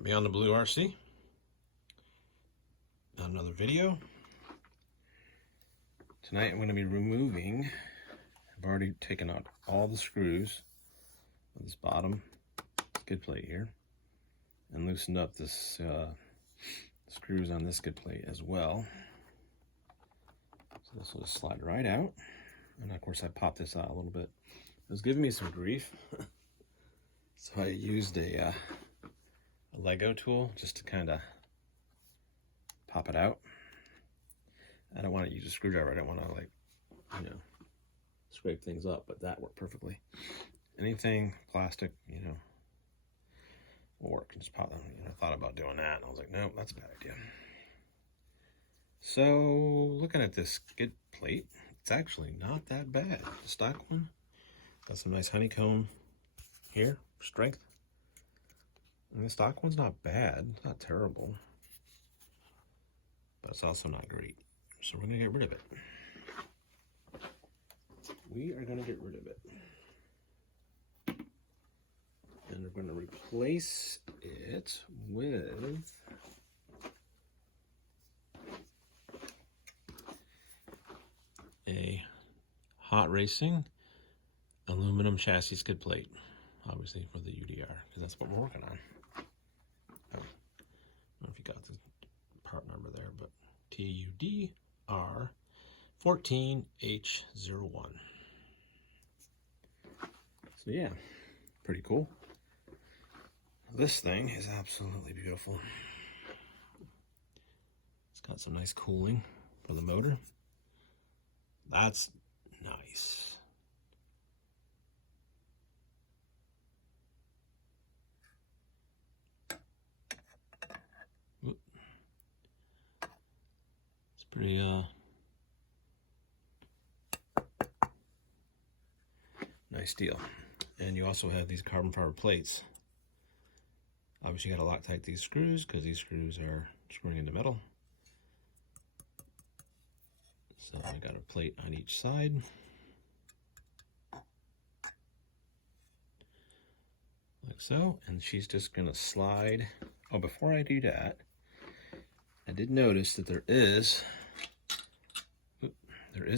Alright, Beyond the Blue RC. Another video. Tonight I'm going to be removing, I've already taken out all the screws of this bottom skid plate here and loosened up this screws on this skid plate as well. So this will just slide right out. And of course I popped this out a little bit. It was giving me some grief. So I used a Lego tool just to kind of pop it out. I don't want to use a screwdriver. I don't want to, like, you know, scrape things up, but that worked perfectly. Anything plastic, you know, will work. Just pop them. You know, I thought about doing that, and I was like, no, that's a bad idea. So, looking at this skid plate, it's actually not that bad. The stock one got some nice honeycomb here, strength. And the stock one's not bad. It's not terrible, but it's also not great. So we're gonna get rid of it. We are gonna get rid of it. And we're gonna replace it with a hot racing aluminum chassis skid plate, obviously for the UDR, because that's what we're working on. I don't know if you got the part number there, but TUDR 14H01. So yeah, pretty cool. This thing is absolutely beautiful. It's got some nice cooling for the motor. That's nice. It's pretty nice deal. And you also have these carbon fiber plates. Obviously you got to Loctite these screws because these screws are screwing into metal. So I got a plate on each side. Like so. And she's just going to slide. Oh, before I do that, I did notice that there is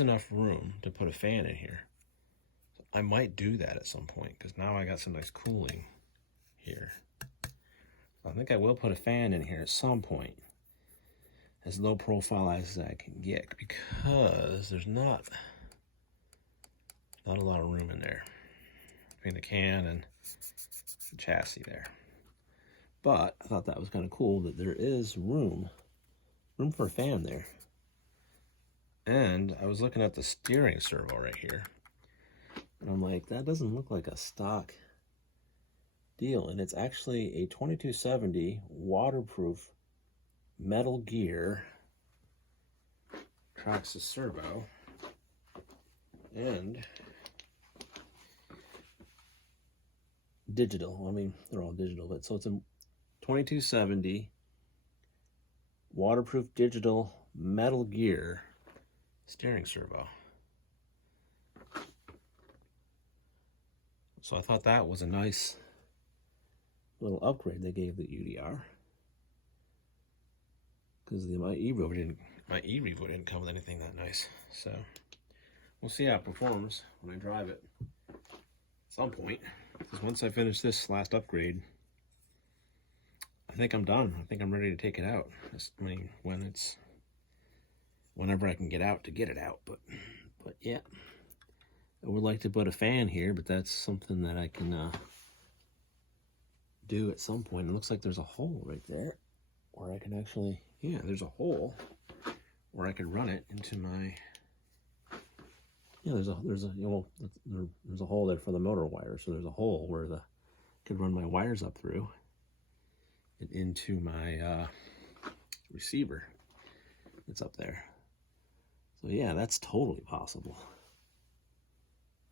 enough room to put a fan in here. So I might do that at some point because now I got some nice cooling here. I think I will put a fan in here at some point, as low profile as I can get, because there's not a lot of room in there between the can and the chassis there. But I thought that was kind of cool that there is room for a fan there. And I was looking at the steering servo right here, and I'm like, that doesn't look like a stock deal. And it's actually a 2270 waterproof metal gear Traxxas servo, and digital. I mean, they're all digital, but so it's a 2270 waterproof digital metal gear steering servo. So I thought that was a nice little upgrade they gave the UDR, because my e-revo didn't come with anything that nice. So we'll see how it performs when I drive it at some point, because once I finish this last upgrade, I think I'm done. I think I'm ready to take it out. I mean, whenever I can get out to get it out. But yeah, I would like to put a fan here, but that's something that I can do at some point. It looks like there's a hole right there where I can actually, yeah, there's a hole where I could run it into my, yeah, there's a hole there for the motor wire. So there's a hole where I could run my wires up through and into my receiver that's up there. So yeah, that's totally possible.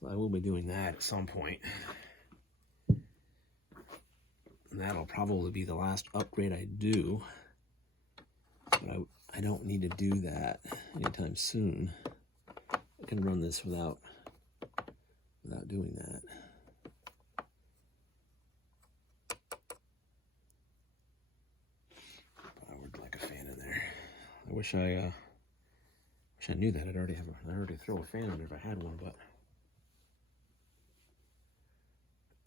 So I will be doing that at some point. And that'll probably be the last upgrade I do. But I don't need to do that anytime soon. I can run this without doing that. wish I knew that. I'd already throw a fan in there if I had one, but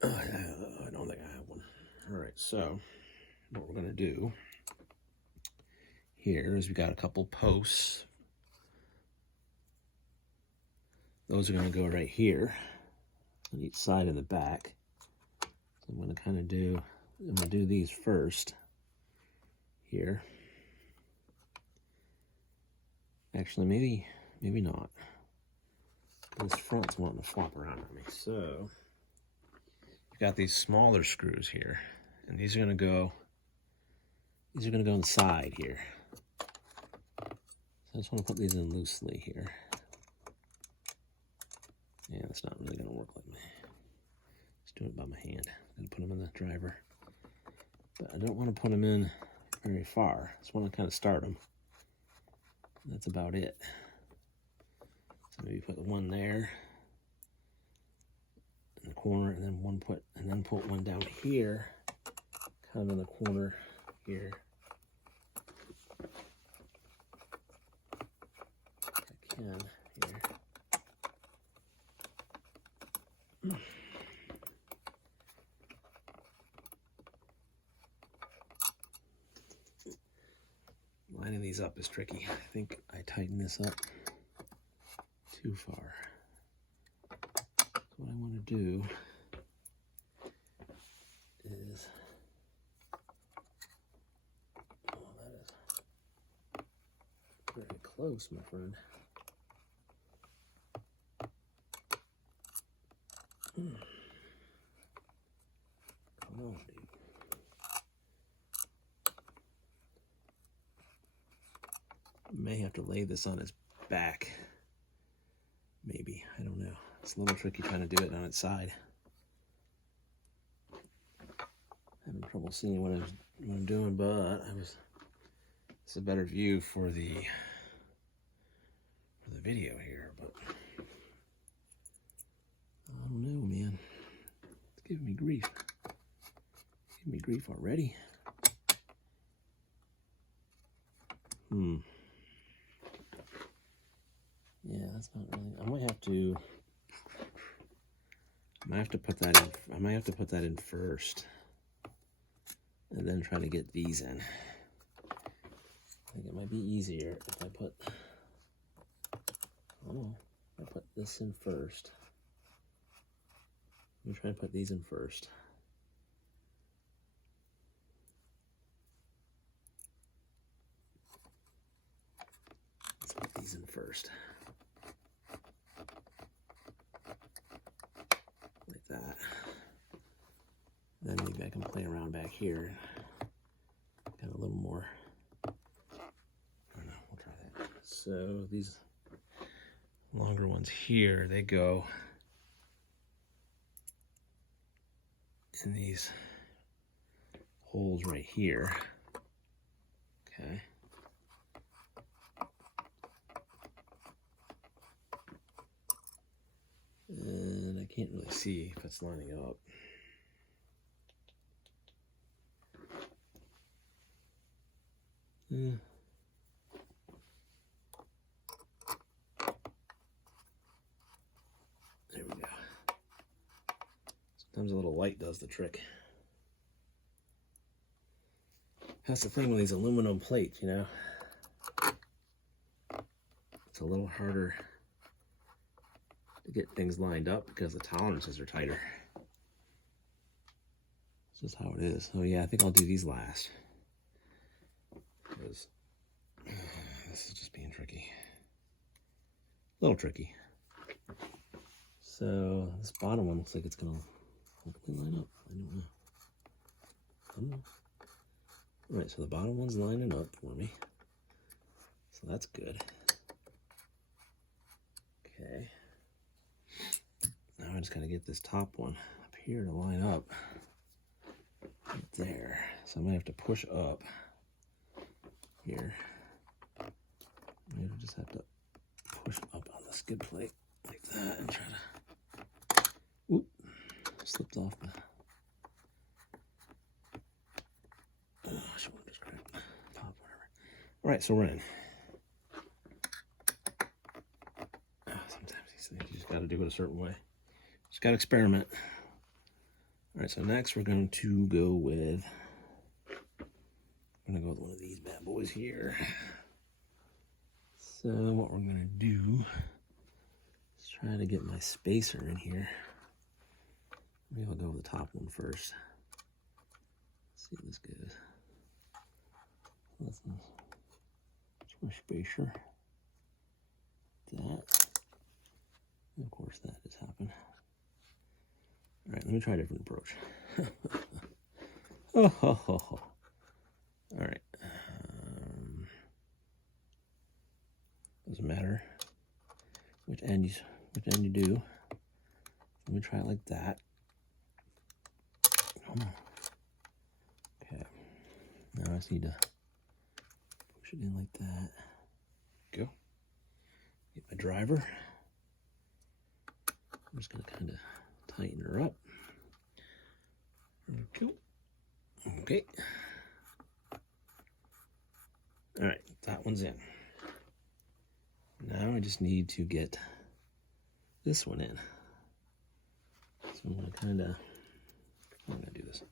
I don't think I have one. All right, so what we're gonna do here is we got a couple posts. Those are gonna go right here on each side of the back. So I'm gonna do these first here. Actually, maybe not. This front's wanting to flop around on me. So you've got these smaller screws here, and these are gonna go on the side here. So I just want to put these in loosely here. Yeah, that's not really gonna work like me. Just doing it by my hand. I'm gonna put them in the driver, but I don't want to put them in very far. I just want to kind of start them. That's about it. So maybe put one there in the corner, and then put one down here, kind of in the corner here. If I can here. Lining these up is tricky. I think I tightened this up too far. So what I want to do is, oh, that is very close, my friend. Come on, dude. May have to lay this on its back. Maybe, I don't know. It's a little tricky trying to do it on its side. Having trouble seeing what I'm doing, but it's a better view for the video here, but I don't know, man. It's giving me grief. It's giving me grief already. Yeah, that's not really. I might have to put that in. I might have to put that in first, and then try to get these in. I think it might be easier if I put. Oh, I put this in first. I'm trying to put these in first. Let's put these in first. Like that. Then maybe I can play around back here. Got a little more. I don't know, we'll try that. So these longer ones here, they go in these holes right here. Okay. And I can't really see if it's lining up. Yeah. There we go. Sometimes a little light does the trick. That's the thing with these aluminum plates, you know. It's a little harder to get things lined up because the tolerances are tighter. This is how it is. Oh yeah, I think I'll do these last. Because this is just being tricky. A little tricky. So this bottom one looks like it's gonna hopefully line up. I don't know. Alright, so the bottom one's lining up for me. So that's good. Okay. Now I just gotta get this top one up here to line up. Right there. So I might have to push up here. Maybe just have to push up on the skid plate like that and try to. Oop, slipped off the. Oh, I should have just grabbed the top, whatever. All right, so we're in. got to do it a certain way. Just got to experiment. All right, so next we're going to go with, one of these bad boys here. So what we're going to do is try to get my spacer in here. Maybe I'll go with the top one first. Let's see how this goes. That's my spacer. That. And of course that has happened. All right, let me try a different approach. Oh, ho, ho, ho. All right. Doesn't matter which end you do. Let me try it like that. Okay. Now I just need to push it in like that. Go. Get my driver. I'm just gonna kind of tighten her up. There we go. Okay. All right, that one's in. Now I just need to get this one in. So I'm gonna kind of, how am I gonna do this?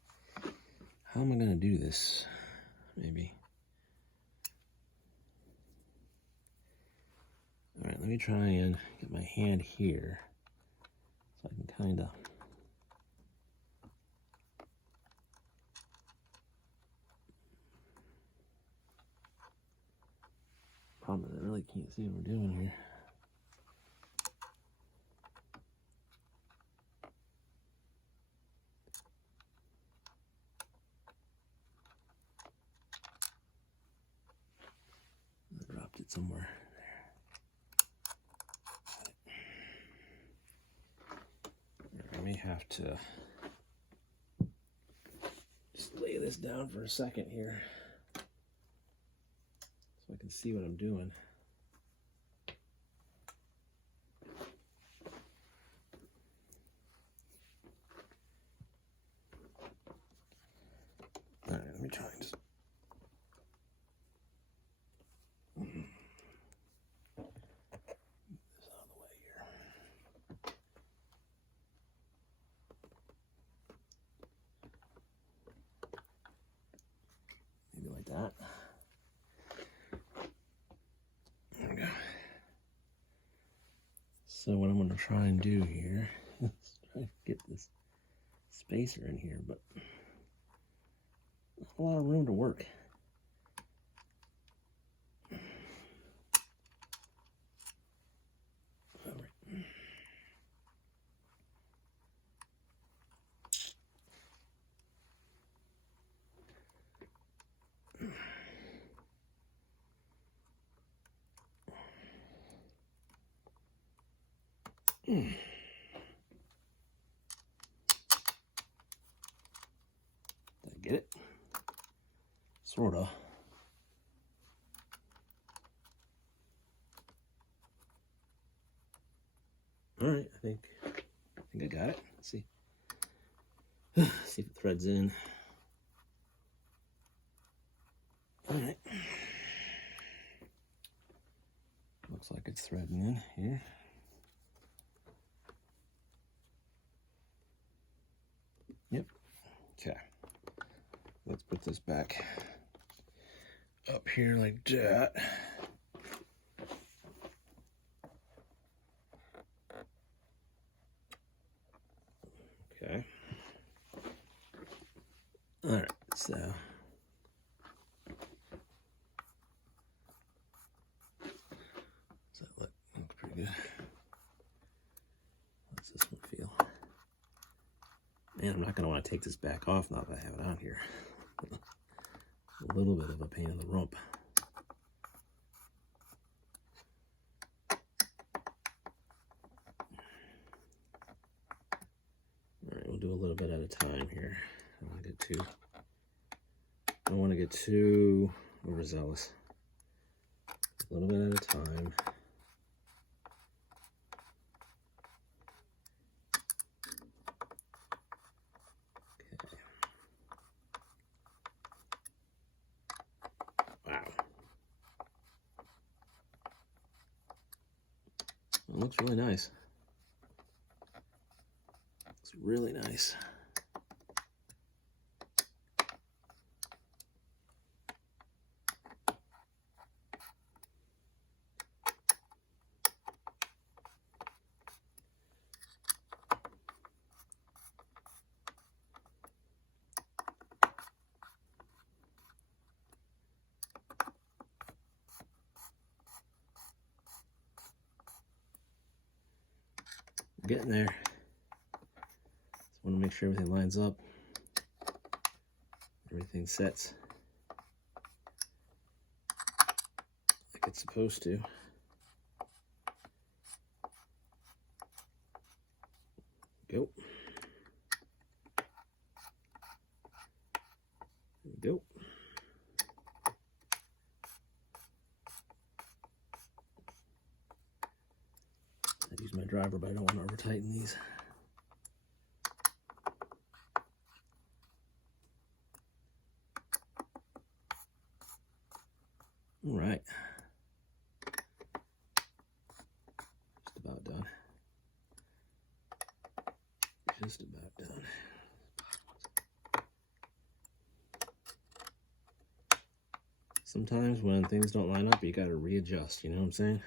How am I gonna do this? Maybe. All right, let me try and get my hand here so I can kind of. Problem is I really can't see what we're doing here. I dropped it somewhere. I may have to just lay this down for a second here so I can see what I'm doing. All right, let me try and just. Move this out of the way here. Maybe like that. There we go. So what I'm going to try and do here is try to get this spacer in here, but not a lot of room to work. All right. Did I get it? Sorta. All right, I think I got it. Let's see. See if it threads in. All right. Looks like it's threading in here. Yep. Okay. Let's put this back up here like that. Okay. All right. So does that look pretty good? How's this one feel? Man, I'm not going to want to take this back off now that I have it on here. A little bit of a pain in the rump. All right, we'll do a little bit at a time here. I don't want to get too overzealous. A little bit at a time. It looks really nice. really nice. Getting there. Just want to make sure everything lines up. Everything sets like it's supposed to. Go. There we go. I use my driver, but I don't want to over tighten these. All right. Just about done. Just about done. Sometimes when things don't line up, you got to readjust, you know what I'm saying?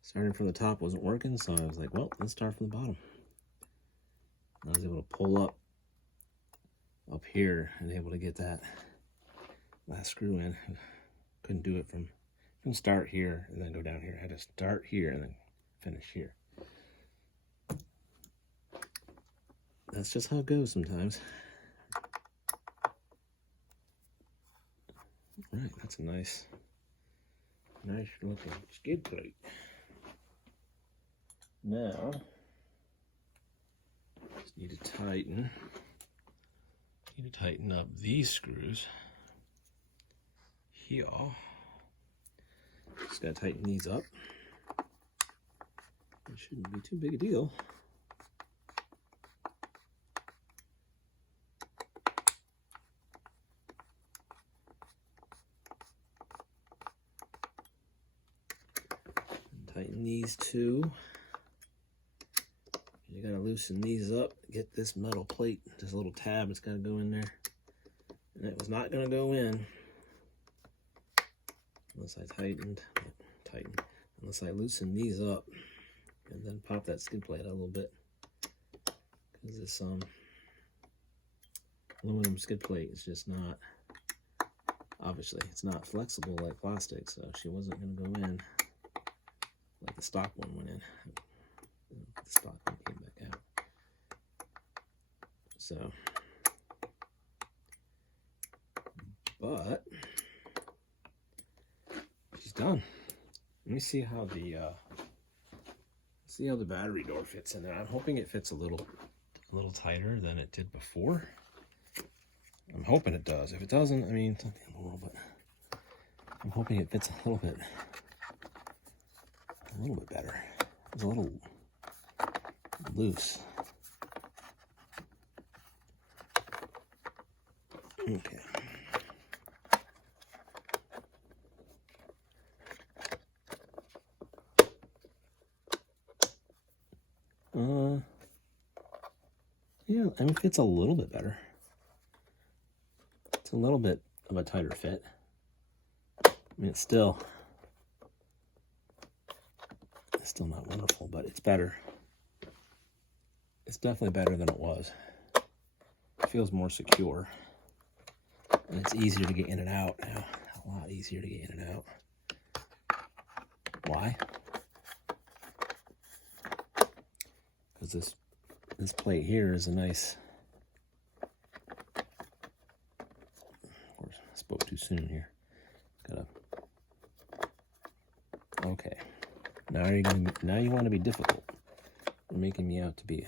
Starting from the top wasn't working, so I was like, well, let's start from the bottom. I was able to pull up here and able to get that last screw in. Couldn't do it from start here and then go down here. I had to start here and then finish here. That's just how it goes sometimes. All right, that's a nice looking skid plate. Now, just need to tighten up these screws here. Just gotta tighten these up. It shouldn't be too big a deal. Tighten these two. You gotta loosen these up, get this metal plate, this little tab, it's gotta go in there. And it was not gonna go in unless I unless I loosen these up and then pop that skid plate out a little bit. Because this aluminum skid plate is just not, obviously, it's not flexible like plastic, so she wasn't gonna go in like the stock one went in. The stock one came back out. So, but she's done. Let me see how the battery door fits in there. I'm hoping it fits a little tighter than it did before. I'm hoping it does. If it doesn't, I mean, it's not the end of the world, but I'm hoping it fits a little bit better. It's a little loose. Okay. Yeah, I mean, it fits a little bit better. It's a little bit of a tighter fit. I mean, it's still not wonderful, but it's better. It's definitely better than it was. It feels more secure. And it's easier to get in and out now. A lot easier to get in and out. Why? Because this plate here is a nice... Of course, I spoke too soon here. Okay. Now you want to be difficult. You're making me out to be...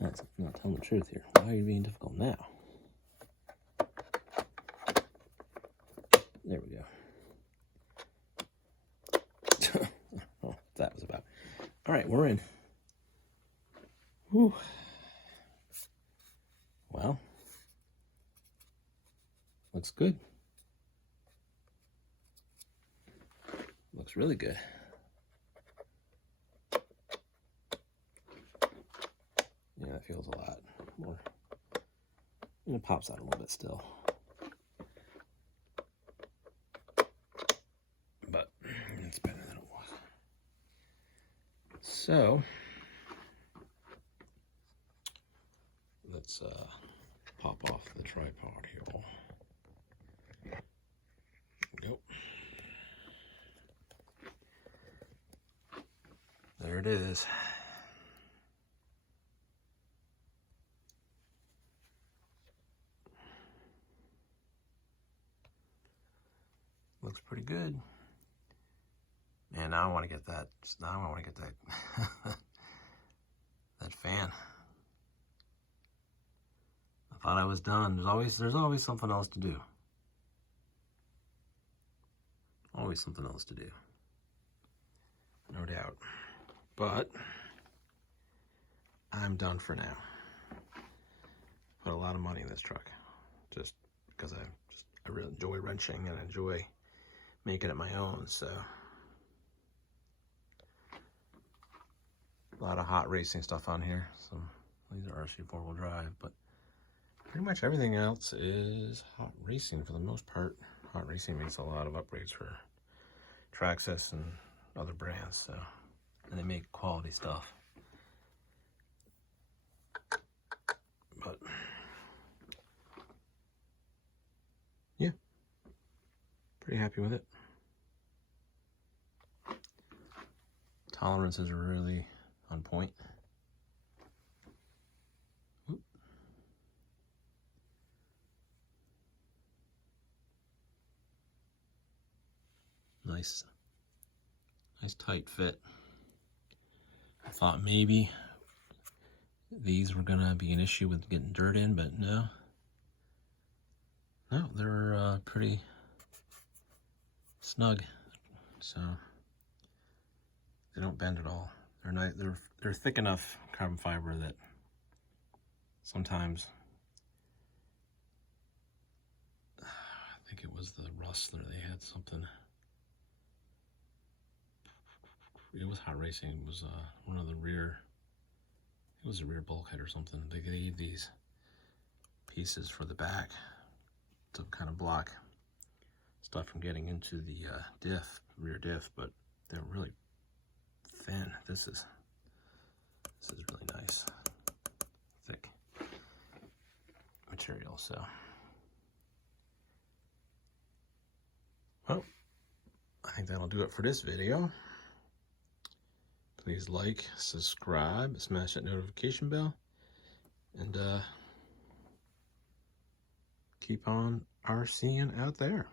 That's not telling the truth here. Why are you being difficult now? There we go. Oh, that was about. All right, we're in. Whew. Well, looks good. Looks really good. And it pops out a little bit still. But it's better than it was. So let's pop off the tripod here. Nope. There it is. Looks pretty good. And now I want to get that. Now I want to get that that fan. I thought I was done. There's always something else to do. Always something else to do. No doubt. But I'm done for now. Put a lot of money in this truck, just because I really enjoy wrenching and enjoy making it my own. So a lot of hot racing stuff on here. Some these are RC 4-wheel drive, but pretty much everything else is hot racing for the most part. Hot racing makes a lot of upgrades for Traxxas and other brands, so, and they make quality stuff. But yeah, pretty happy with it. Tolerances are really on point. Oop. Nice tight fit. I thought maybe these were gonna be an issue with getting dirt in, but no, they're pretty snug, so they don't bend at all. They're nice. They're thick enough carbon fiber that sometimes I think it was the rustler. They had something. It was hot racing. It was one of the rear. It was a rear bulkhead or something. They gave these pieces for the back to kind of block stuff from getting into the rear diff, but they're really thin. This is really nice, thick material. So, well, I think that'll do it for this video. Please like, subscribe, smash that notification bell, and keep on RCing out there.